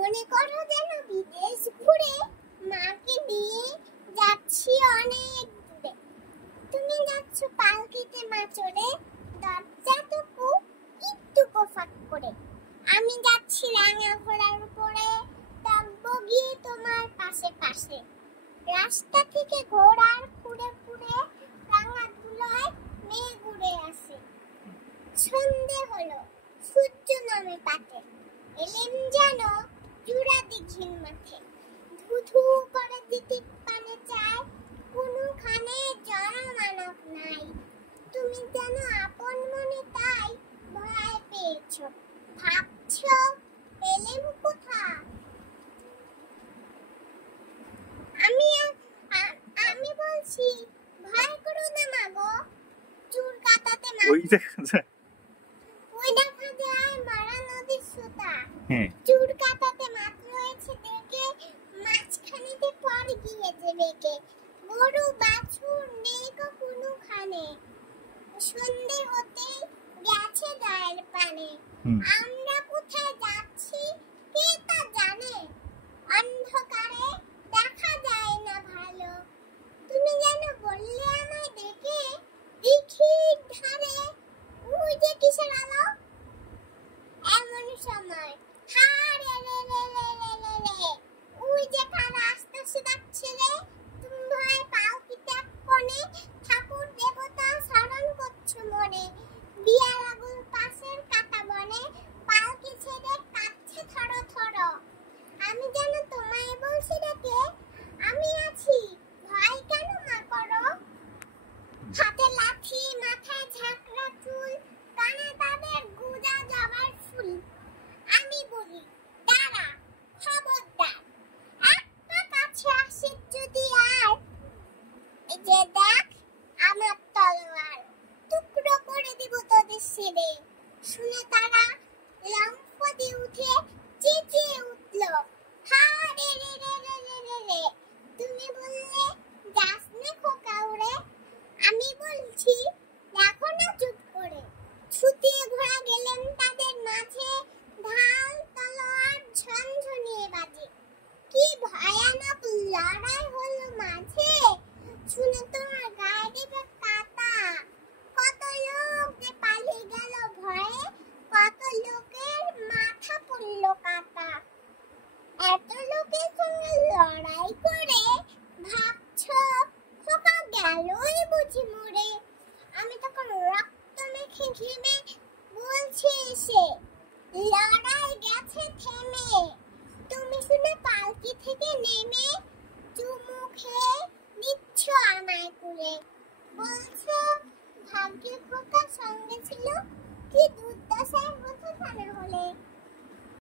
মনে করো যেন বিদেশ ঘুরে মাকে নিয়ে যাচ্ছি অনেক দূরে। তুমি যাচ্ছ পালকিতে মা চড়ে, দরজাটুকু একটু ফাঁক করে। আমি যাচ্ছি রাঙা ঘোড়ার উপরে, থাকবো গিয়ে তোমার পাশে পাশে। রাস্তা থেকে ঘোড়ার খুঁড়ে খুঁড়ে রাঙা ধুলায় মেঘ উড়ে আসে। সন্ধে হলো, সূর্য নামে পাতে, এলেন যেন জুড়া দিঘির মাঠে। ধুধু করে দিতিক পানে চায়, কোনোখানে জনমানব নাই। তুমি যেন আপন মনে তাই ভয় পেয়েছ, ভাবছ এলেম কোথা। আমি বলছি ভয় করো না মাগো, চুল কাটাতে ওই দেখা যায় মারা নদীর সুতা। হ্যাঁ, চুল কাটাতে মাছ রয়েছে দেখে মাঝখানেতে পর গিয়েছে বেঁকে। গরু বাছুর নেই কোনোখানে, সন্ধে হতেই গেছে গায়ের পানে। আমরা কোথায় যাচ্ছি কে তা জানে, অন্ধকারে দেখা যায় না ভালো। তুমি যেন বললে আমায় দেখে, দিঘির ধারে ওই যে কিসের আলো। এমন সময় হারে রে রে রে রে রে রে, ওই যে কারা আসতেছে যাচ্ছে রে। তুমি ভয় পাও কি ত্যাগ কোণে, ঠাকুর দেবতা স্মরণ করছো মনে। বিয়ার আগুন পাশের কাটা বনে, পালকি ছেড়ে কাঁদছে থর থর। আমি যেন তোমায় বলছি ডেকে, আমি আছি ভয় কেন মা করো। হাতে লাঠি, মাথায় ঝাঁকড়া চুল, কানে তাদের গুজা জবার ফুল। আমি বলি দাঁড়া, খবরদার, একটা কাছে আসিস যদি আর, এই যে দেখ আমার তলোয়ার, টুকরো করে দিব তোদের ছেড়ে। শুনে তারা লম্ফ দিয়ে উঠে চেঁচিয়ে উঠল, হা রে রে রে রে রে রে রে। তুমি বললে যাস নে খোকা উড়ে, আমি বলছি দেখো না চুপ করে। ছুটিয়ে ঘোড়া গেলেন তাদের মাঝে, ঢাল তলোয়ার ঝনঝনিয়ে বাজে। কি ভয়ানক লড়াই হলো মাঝে, শুনে তোমার গায়ে দেবে কাঁটা। কত লোক যে পালিয়ে গেল ভয়ে, কত লোকের মাথা পড়ল কাটা। এত লোকের সঙ্গে লড়াই করে ভাবছ খোকা গেলই বুঝি মরে। আমি তখন রক্ত মেখে ঘেমে বলছি এসে, লড়াই গেছে থেমে। তুমি শুনে পালকি থেকে নেমে চুমু খেয়ে নিচ্ছ আমায় কুলে, বলছো ভাগ্যে খোকা